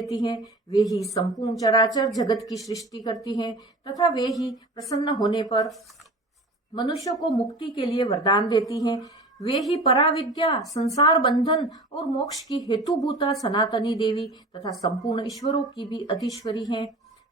देती हैं, वे ही संपूर्ण चराचर जगत की सृष्टि करती हैं तथा वे ही प्रसन्न होने पर मनुष्यों को मुक्ति के लिए वरदान देती हैं। वे ही पराविद्या, संसार बंधन और मोक्ष की हेतुभूता सनातनी देवी तथा संपूर्ण ईश्वरों की भी अधीश्वरी हैं।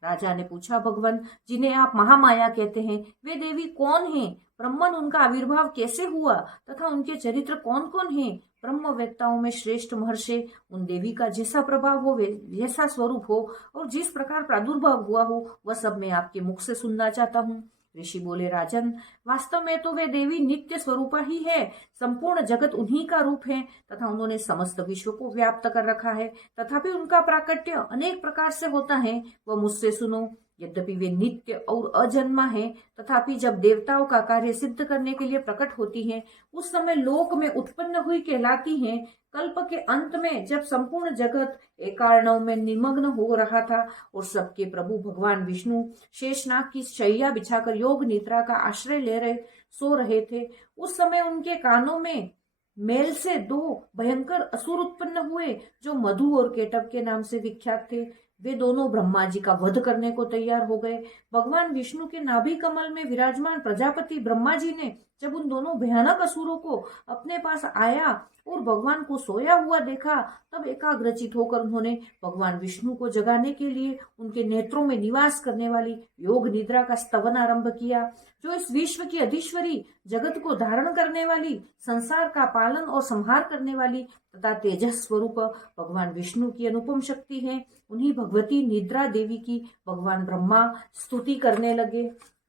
राजा ने पूछा, भगवान, जिन्हें आप महामाया कहते हैं, वे देवी कौन हैं? ब्रह्मन उनका आविर्भाव कैसे हुआ तथा उनके चरित्र कौन कौन हैं? ब्रह्मवेत्ताओं में श्रेष्ठ महर्षि, उन देवी का जैसा प्रभाव हो, जैसा स्वरूप हो और जिस प्रकार प्रादुर्भाव हुआ हो, वह सब मैं आपके मुख से सुनना चाहता हूँ। ऋषि बोले, राजन, वास्तव में तो वे देवी नित्य स्वरूपा ही है। संपूर्ण जगत उन्हीं का रूप है तथा उन्होंने समस्त विश्व को व्याप्त कर रखा है। तथापि उनका प्राकट्य अनेक प्रकार से होता है, वह मुझसे सुनो। यद्यपि वे नित्य और अजन्मा है, तथापि जब देवताओं का कार्य सिद्ध करने के लिए प्रकट होती हैं, उस समय लोक में उत्पन्न हुई कहलाती हैं। कल्प के अंत में जब संपूर्ण जगत एकार्णव में निमग्न हो रहा था और सबके प्रभु भगवान विष्णु शेषनाग की शैया बिछाकर योग निद्रा का आश्रय ले सो रहे थे, उस समय उनके कानों में मेल से दो भयंकर असुर उत्पन्न हुए, जो मधु और केटव के नाम से विख्यात थे। वे दोनों ब्रह्मा जी का वध करने को तैयार हो गए। भगवान विष्णु के नाभि कमल में विराजमान प्रजापति ब्रह्मा जी ने जब उन दोनों भयानक असुरों को अपने पास आया और भगवान को सोया हुआ देखा, तब एकाग्रचित होकर उन्होंने भगवान विष्णु को जगाने के लिए उनके नेत्रों में निवास करने वाली योग निद्रा का स्तवन आरंभ किया, जो इस विश्व की अधीश्वरी, जगत को धारण करने वाली, संसार का पालन और संहार करने वाली तथा तेजस स्वरूप भगवान विष्णु की अनुपम शक्ति है। उन्हीं भगवती निद्रा देवी की भगवान ब्रह्मा स्तुति करने लगे।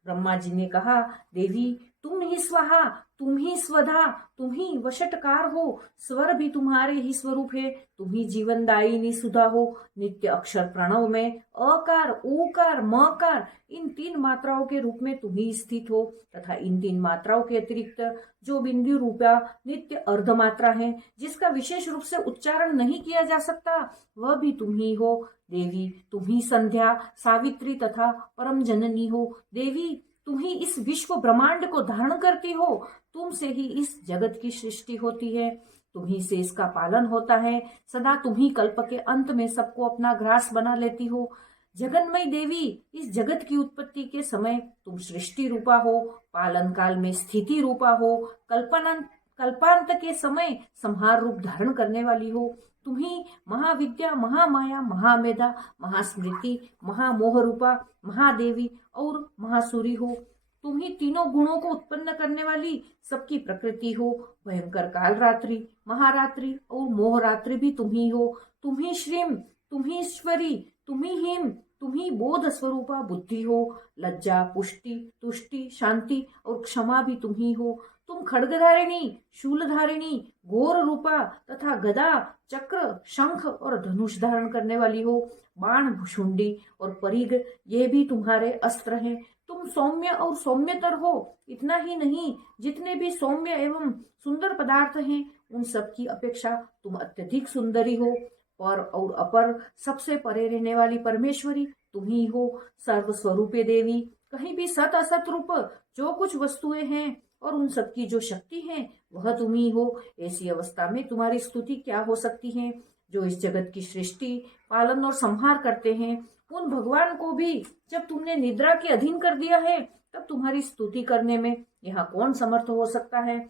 ब्रह्मा जी ने कहा, देवी, तुम ही स्वाहा, तुम ही स्वधा, तुम ही वशटकार हो। स्वर भी तुम्हारे ही स्वरूप है। तुम ही जीवनदायिनी सुधा हो। नित्य अक्षर प्रणव में अकार, ओकार, मकार, इन 3 मात्राओं के रूप में तुम ही स्थित हो तथा इन 3 मात्राओं के अतिरिक्त जो बिंदु रूपा नित्य अर्धमात्रा है, जिसका विशेष रूप से उच्चारण नहीं किया जा सकता, वह भी तुम ही हो। देवी, तुम ही संध्या, सावित्री तथा परम जननी हो। देवी, तुम ही इस विश्व ब्रह्मांड को धारण करती हो। तुमसे ही इस जगत की सृष्टि होती है, तुम ही से इसका पालन होता है। सदा तुम ही कल्प के अंत में सबको अपना ग्रास बना लेती हो। जगन्मयी देवी, इस जगत की उत्पत्ति के समय तुम सृष्टि रूपा हो, पालन काल में स्थिति रूपा हो, कल्पांत के समय संहार रूप धारण करने वाली हो। तुम ही महाविद्या, महामाया, महामेधा, महास्मृति, महामोह रूपा, महादेवी और महासुरी हो। तुम ही तीनों गुणों को उत्पन्न करने वाली सबकी प्रकृति हो। भयंकर काल रात्रि, महारात्रि और मोहरात्रि भी तुम ही हो। तुम ही श्रीम, तुम ही ईश्वरी, तुम ही हिम, तुम ही बोध स्वरूपा बुद्धि हो। लज्जा, पुष्टि, तुष्टि, शांति और क्षमा भी तुम ही हो। तुम खड्गधारिणी, शूलधारिणी, घोर रूपा तथा गदा, चक्र, शंख और धनुष धारण करने वाली हो। बाण, भुषुंडी और परिग, ये भी तुम्हारे अस्त्र हैं। तुम सौम्य और सौम्यतर हो। इतना ही नहीं, जितने भी सौम्य एवं सुंदर पदार्थ हैं, उन सब की अपेक्षा तुम अत्यधिक सुंदरी हो। पर और अपर, सबसे परे रहने वाली परमेश्वरी तुम ही हो। सर्वस्वरूपे देवी, कहीं भी सत असत रूप जो कुछ वस्तुएं हैं और उन सबकी जो शक्ति है, वह तुम ही हो। ऐसी अवस्था में तुम्हारी स्तुति क्या हो सकती है? जो इस जगत की सृष्टि, पालन और संहार करते हैं, उन भगवान को भी जब तुमने निद्रा के अधीन कर दिया है, तब तुम्हारी स्तुति करने में यहाँ कौन समर्थ हो सकता है?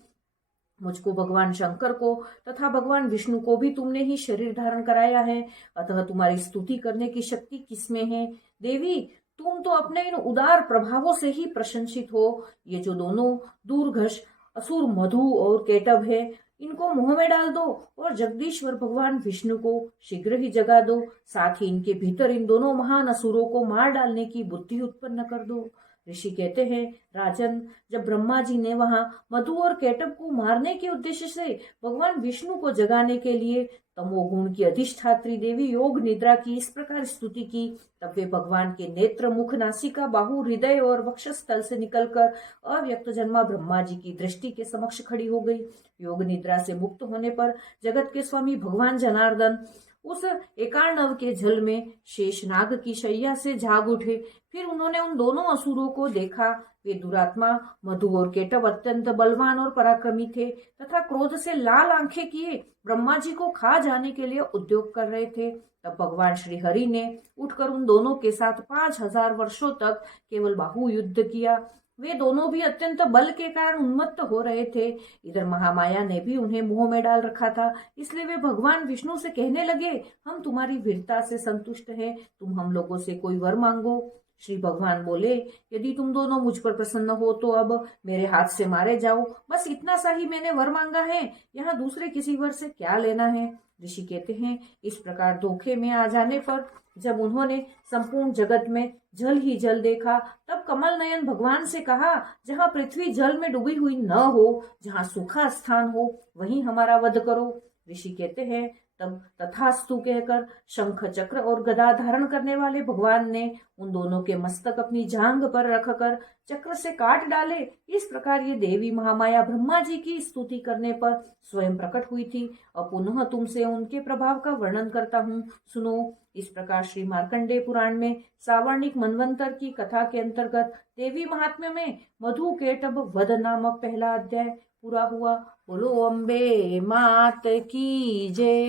मुझको, भगवान शंकर को तथा भगवान विष्णु को भी तुमने ही शरीर धारण कराया है, अतः तुम्हारी स्तुति करने की शक्ति किसमें है? देवी, तुम तो अपने इन उदार प्रभावों से ही प्रशंसित हो। ये जो दोनों दूरघष असुर मधु और केटव है, इनको मुंह में डाल दो और जगदीश्वर भगवान विष्णु को शीघ्र ही जगा दो। साथ ही इनके भीतर इन दोनों महान असुरों को मार डालने की बुद्धि उत्पन्न कर दो। ऋषि कहते हैं, राजन, जब ब्रह्मा जी ने वहां मधु और केटव को मारने के उद्देश्य से भगवान विष्णु को जगाने के लिए तमोगुण की अधिष्ठात्री देवी योग निद्रा की इस प्रकार स्तुति की, तब वे भगवान के नेत्र, मुख, नासिका, बाहु, हृदय और वक्षस्थल से निकलकर अव्यक्त जन्मा ब्रह्मा जी की दृष्टि के समक्ष खड़ी हो गई। योग निद्रा से मुक्त होने पर जगत के स्वामी भगवान जनार्दन उस एकार्णव के जल में शेषनाग की शैया से जाग उठे। फिर उन्होंने उन दोनों असुरों को देखा। वे दुरात्मा मधु और केटव अत्यंत बलवान और पराक्रमी थे तथा क्रोध से लाल आंखें किए ब्रह्मा जी को खा जाने के लिए उद्योग कर रहे थे। तब भगवान श्री हरि ने उठकर उन दोनों के साथ 5000 वर्षों तक केवल बाहु युद्ध किया। वे दोनों भी अत्यंत बल के कारण उन्मत्त हो रहे थे। इधर महामाया ने भी उन्हें मोह में डाल रखा था, इसलिए वे भगवान विष्णु से कहने लगे, हम तुम्हारी वीरता से संतुष्ट हैं, तुम हम लोगों से कोई वर मांगो। श्री भगवान बोले, यदि तुम दोनों मुझ पर प्रसन्न हो तो अब मेरे हाथ से मारे जाओ, बस इतना सा ही मैंने वर मांगा है, यहाँ दूसरे किसी वर से क्या लेना है। ऋषि कहते हैं, इस प्रकार धोखे में आ जाने पर जब उन्होंने संपूर्ण जगत में जल ही जल देखा, तब कमल नयन भगवान से कहा, जहाँ पृथ्वी जल में डूबी हुई न हो, जहाँ सूखा स्थान हो, वहीं हमारा वध करो। ऋषि कहते हैं, तब तथास्तु कहकर शंख चक्र और गदा धारण करने वाले भगवान ने उन दोनों के मस्तक अपनी जांघ पर रखकर चक्र से काट डाले। इस प्रकार ये देवी महामाया ब्रह्मा जी की स्तुति करने पर स्वयं प्रकट हुई थी। अब पुनः तुमसे उनके प्रभाव का वर्णन करता हूँ, सुनो। इस प्रकार श्री मार्कंडेय पुराण में सावर्णिक मनवंतर की कथा के अंतर्गत देवी महात्म्य में मधु केटभ वध नामक पहला अध्याय पूरा हुआ। बोलो अम्बे मात की जय।